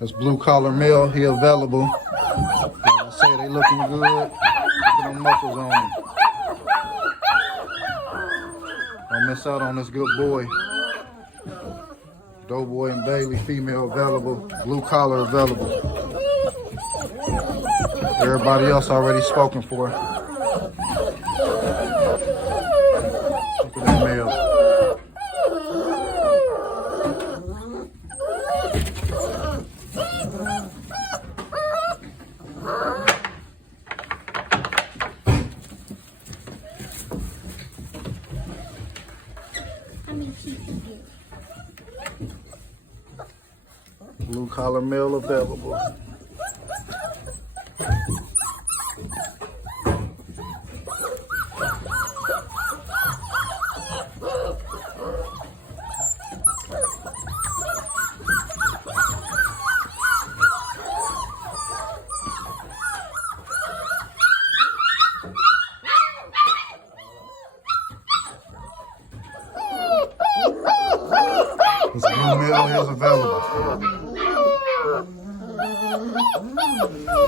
This blue collar male, he available. Like I say, they looking good. Look at them muscles on him. Don't miss out on this good boy. DohBoy and Bailey, female available. Blue collar available. Everybody else already spoken for. Look at that male. Blue collar male available. This blue male is available.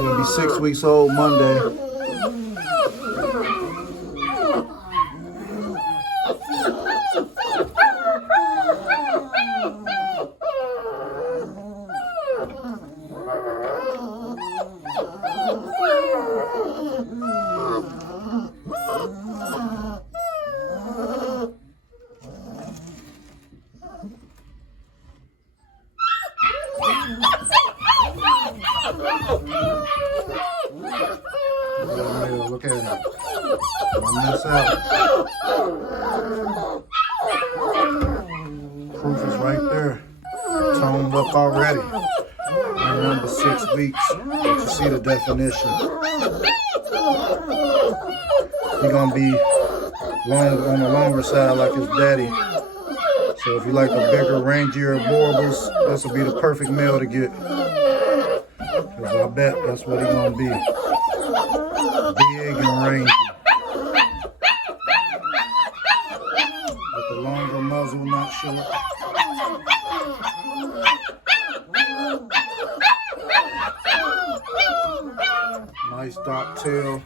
He'll be 6 weeks old Monday. Look at him. Don't miss out. Proof is right there. Toned up already. Remember 6 weeks. But you see the definition. He's gonna be long on the longer side like his daddy. So if you like the bigger, rangier Boerboels, this will be the perfect male to get. Cause I bet that's what he's gonna be. Big and rangy. With the longer muzzle, not short. Nice dark tail.